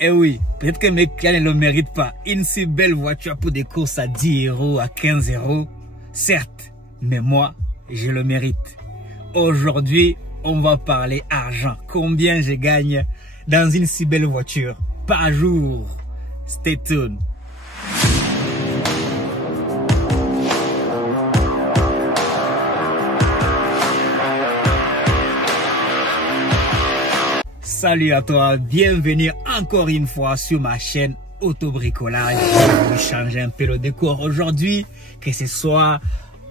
Eh oui, peut-être que mes clients ne le méritent pas. Une si belle voiture pour des courses à 10 euros, à 15 euros, certes, mais moi, je le mérite. Aujourd'hui, on va parler argent. Combien je gagne dans une si belle voiture par jour? Stay tuned. Salut à toi, bienvenue encore une fois sur ma chaîne Autobricolage. Je vais changer un peu le décor aujourd'hui, que ce soit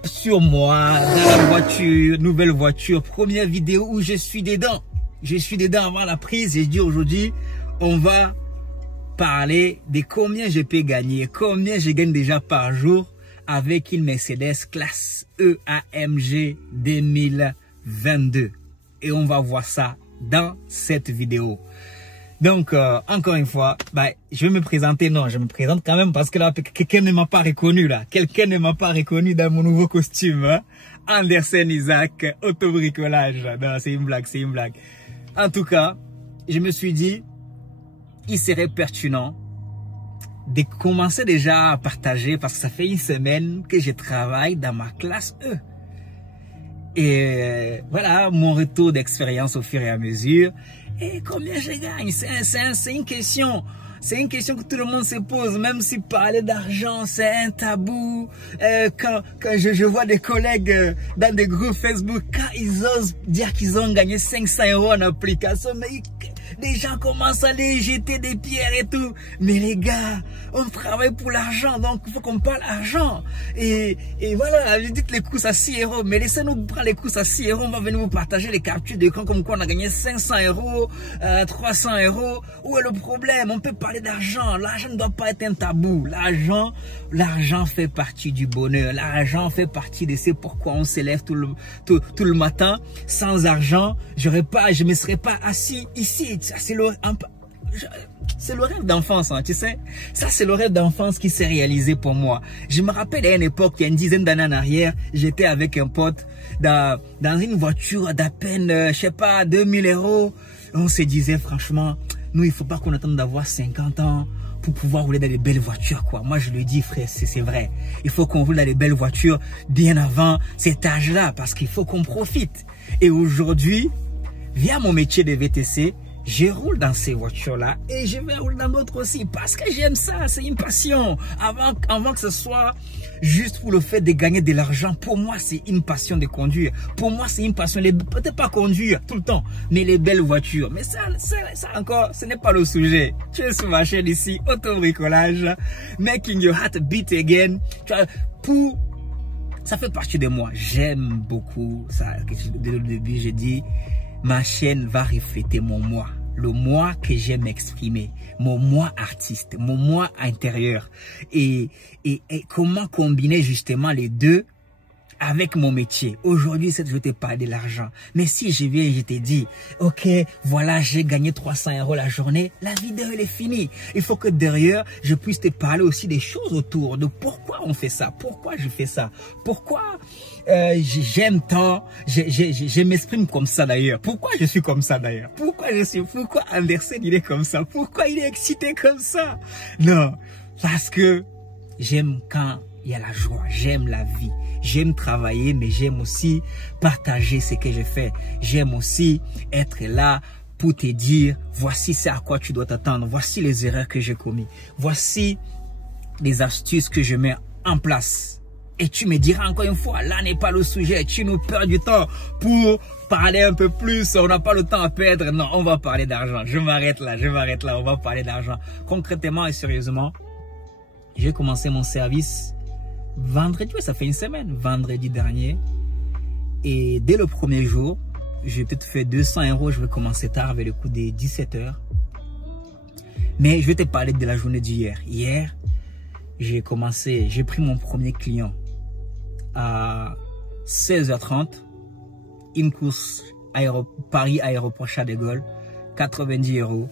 sur moi, dans la voiture, nouvelle voiture, première vidéo où je suis dedans. Je suis dedans avant la prise et je dis aujourd'hui, on va parler de combien je peux gagner, combien je gagne déjà par jour avec une Mercedes classe E AMG 2022. Et on va voir ça dans cette vidéo. Donc encore une fois, je vais me présenter. Non, je me présente quand même parce que là quelqu'un ne m'a pas reconnu là. Quelqu'un ne m'a pas reconnu dans mon nouveau costume. Hein? Anderson Isaac, Autobricolage. Non, c'est une blague, c'est une blague. En tout cas, je me suis dit, il serait pertinent de commencer déjà à partager parce que ça fait une semaine que je travaille dans ma classe E. Et voilà mon retour d'expérience au fur et à mesure. Et combien je gagne? C'est une question. C'est une question que tout le monde se pose. Même si parler d'argent, c'est un tabou. Quand je vois des collègues dans des groupes Facebook, quand ils osent dire qu'ils ont gagné 500 euros en application, mais des gens commencent à les jeter des pierres et tout. Mais les gars, on travaille pour l'argent, donc il faut qu'on parle argent. Et voilà, je dis les courses à 6 euros, mais laissez-nous prendre les courses à 6 euros, on va venir vous partager les captures d'écran comme quoi on a gagné 500 euros, 300 euros. Où est le problème? On peut parler d'argent, l'argent ne doit pas être un tabou. L'argent fait partie du bonheur, l'argent fait partie de ce pourquoi on se lève tout le matin. Sans argent, je me serais pas assis ici. C'est le rêve d'enfance, hein, tu sais. Ça, c'est le rêve d'enfance qui s'est réalisé pour moi. Je me rappelle à une époque, il y a une dizaine d'années en arrière, j'étais avec un pote dans une voiture d'à peine, je sais pas, 2000 euros. On se disait franchement, nous, il faut pas qu'on attende d'avoir 50 ans pour pouvoir rouler dans des belles voitures, quoi. Moi, je le dis, frère, c'est vrai. Il faut qu'on roule dans des belles voitures bien avant cet âge-là, parce qu'il faut qu'on profite. Et aujourd'hui, via mon métier de VTC, je roule dans ces voitures-là et je vais rouler dans d'autres aussi parce que j'aime ça, c'est une passion. Avant que ce soit juste pour le fait de gagner de l'argent, pour moi, c'est une passion de conduire. Pour moi, c'est une passion, peut-être pas conduire tout le temps, mais les belles voitures. Mais ça encore, ce n'est pas le sujet. Tu es sur ma chaîne ici, Autobricolage, Making Your Heart Beat Again. Ça fait partie de moi. J'aime beaucoup ça. Dès le début, j'ai dit, ma chaîne va refléter mon moi. Le moi que j'aime exprimer, mon moi artiste, mon moi intérieur. Et comment combiner justement les deux avec mon métier. Aujourd'hui, je te parle de l'argent. Mais si je viens et je te dis, ok, voilà, j'ai gagné 300 euros la journée, la vidéo, elle est finie. Il faut que derrière, je puisse te parler aussi des choses autour, de pourquoi on fait ça, pourquoi je fais ça, pourquoi j'aime tant, je m'exprime comme ça d'ailleurs. Pourquoi je suis comme ça d'ailleurs? Pourquoi Anderson il est comme ça? Pourquoi il est excité comme ça? Non, parce que j'aime quand il y a la joie, j'aime la vie, j'aime travailler, mais j'aime aussi partager ce que je fais. J'aime aussi être là pour te dire, voici c'est à quoi tu dois t'attendre, voici les erreurs que j'ai commises, voici les astuces que je mets en place. Et tu me diras encore une fois, là n'est pas le sujet, tu nous perds du temps pour parler un peu plus, on n'a pas le temps à perdre. Non, on va parler d'argent, je m'arrête là, on va parler d'argent. Concrètement et sérieusement, j'ai commencé mon service vendredi, ça fait une semaine, vendredi dernier. Et dès le premier jour, j'ai peut-être fait 200 euros, je vais commencer tard avec le coup des 17 h. Mais je vais te parler de la journée d'hier. Hier, j'ai pris mon premier client à 16 h 30, une course Paris Aéroport Charles de Gaulle, 90 euros,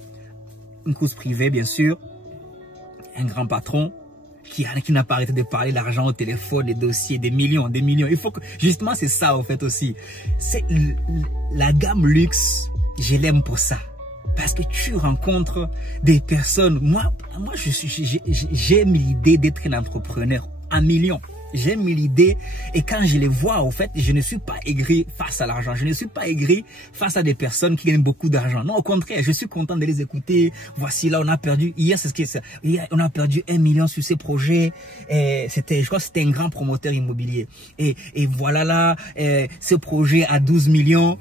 une course privée bien sûr, un grand patron qui n'a pas arrêté de parler d'argent au téléphone, des dossiers, des millions. Il faut que, justement, c'est ça, en fait, aussi. C'est la gamme luxe, je l'aime pour ça. Parce que tu rencontres des personnes. Moi j'aime l'idée d'être un entrepreneur en millions. J'aime l'idée et quand je les vois, au fait, je ne suis pas aigri face à l'argent. Je ne suis pas aigri face à des personnes qui gagnent beaucoup d'argent. Non, au contraire, je suis content de les écouter. Voici là, on a perdu, hier, c'est ce qui est ça. Hier, on a perdu 1 million sur ces projets. Je crois que c'était un grand promoteur immobilier. Et voilà là, ce projet à 12 millions.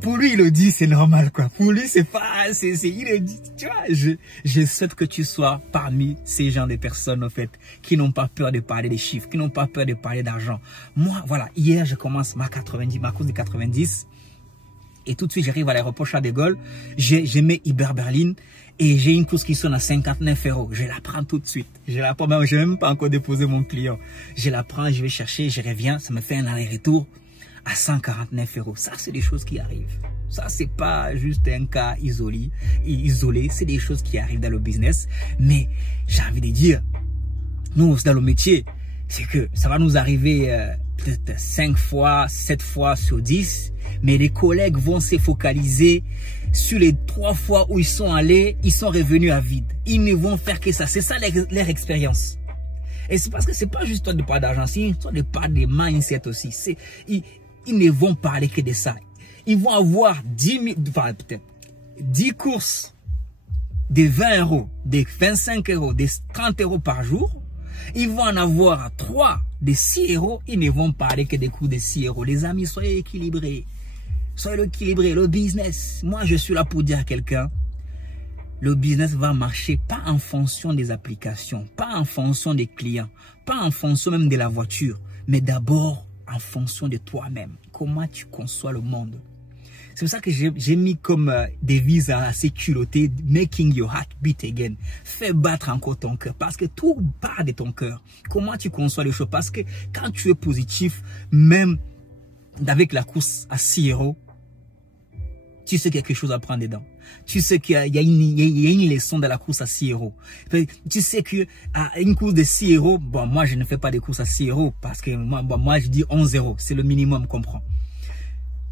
Pour lui, il le dit, c'est normal, quoi. Pour lui, c'est pas, il le dit, tu vois, je souhaite que tu sois parmi ces gens de personnes, en fait, qui n'ont pas peur de parler des chiffres, qui n'ont pas peur de parler d'argent. Moi, voilà, hier, je commence ma course de 90, et tout de suite, j'arrive à l'aéroport Charles de Gaulle, je mets Iber Berlin, et j'ai une course qui sonne à 59 €. Je la prends tout de suite. Je la prends, mais je n'ai même pas encore déposé mon client. Je la prends, je vais chercher, je reviens, ça me fait un aller-retour à 149 €. Ça, c'est des choses qui arrivent. Ça, c'est pas juste un cas isolé. C'est des choses qui arrivent dans le business. Mais j'ai envie de dire, nous, dans le métier, c'est que ça va nous arriver peut-être 5 fois, 7 fois sur 10. Mais les collègues vont se focaliser sur les 3 fois où ils sont allés, ils sont revenus à vide. Ils ne vont faire que ça. C'est ça leur expérience. Et c'est parce que c'est pas juste de parler d'argent, c'est une histoire de parler de mindset aussi. Ils ne vont parler que de ça. Ils vont avoir 10 courses de 20 €, de 25 €, de 30 € par jour. Ils vont en avoir 3 de 6 €. Ils ne vont parler que des cours de 6 €. Les amis, soyez équilibrés. Soyez équilibrés. Le business, moi je suis là pour dire à quelqu'un, le business va marcher pas en fonction des applications, pas en fonction des clients, pas en fonction même de la voiture, mais d'abord en fonction de toi-même. Comment tu conçois le monde. C'est pour ça que j'ai mis comme devise assez culottée, making your heart beat again. Fais battre encore ton cœur, parce que tout part de ton cœur. Comment tu conçois les choses, parce que quand tu es positif, même avec la course à 6 €, tu sais qu'il y a quelque chose à prendre dedans. Tu sais qu'il y a une leçon de la course à 6 €. Tu sais que une course de 6 €, bon, moi je ne fais pas de course à 6 € parce que moi je dis 11 €, c'est le minimum, comprends.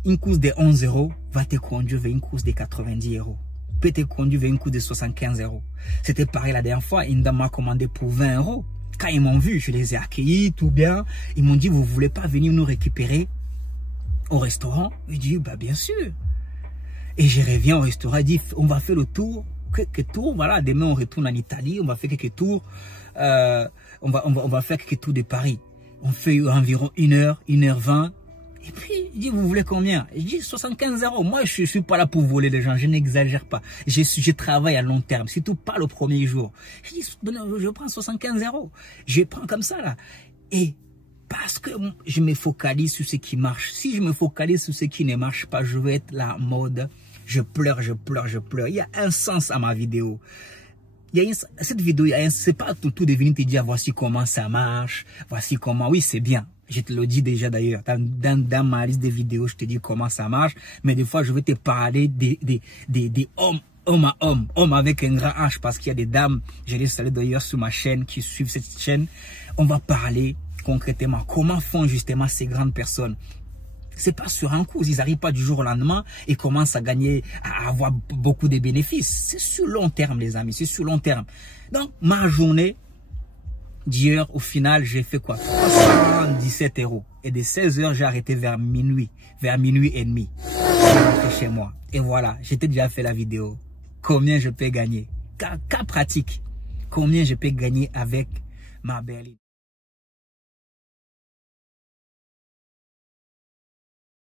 Une course de 11 € va te conduire vers une course de 90 €. Peut te conduire vers une course de 75 €. C'était pareil la dernière fois, une dame m'a commandé pour 20 €. Quand ils m'ont vu, je les ai accueillis, tout bien. Ils m'ont dit, vous voulez pas venir nous récupérer au restaurant? Je dis, bah bien sûr. Et je reviens au restaurant, il dit, on va faire le tour, quelques tours, voilà, demain on retourne en Italie, on va faire quelques tours, on va faire quelques tours de Paris. On fait environ 1 heure, 1h20, et puis il dit, vous voulez combien? Je dis 75 €. Moi je suis pas là pour voler les gens, je n'exagère pas, je travaille à long terme, surtout pas le premier jour. Je dis, je prends 75 €, je prends comme ça là, et parce que je me focalise sur ce qui marche. Si je me focalise sur ce qui ne marche pas, je vais être là en mode, je pleure, je pleure, je pleure. Il y a un sens à ma vidéo. Cette vidéo, c'est pas tout de venir te dire, voici comment ça marche, voici comment, oui c'est bien. Je te le dis déjà d'ailleurs, dans ma liste de vidéos, je te dis comment ça marche. Mais des fois, je vais te parler des homme à homme avec un grand H, parce qu'il y a des dames, je les salue d'ailleurs sur ma chaîne, qui suivent cette chaîne. On va parler concrètement comment font justement ces grandes personnes. C'est pas sur un coup, ils n'arrivent pas du jour au lendemain et commencent à gagner, à avoir beaucoup de bénéfices. C'est sur long terme les amis, c'est sur long terme. Donc ma journée d'hier, au final j'ai fait quoi? 317 €. Et de 16 h j'ai arrêté vers minuit et demi. Je suis rentré chez moi. Et voilà, j'étais déjà fait la vidéo. Combien je peux gagner? Cas pratique. Combien je peux gagner avec ma berline?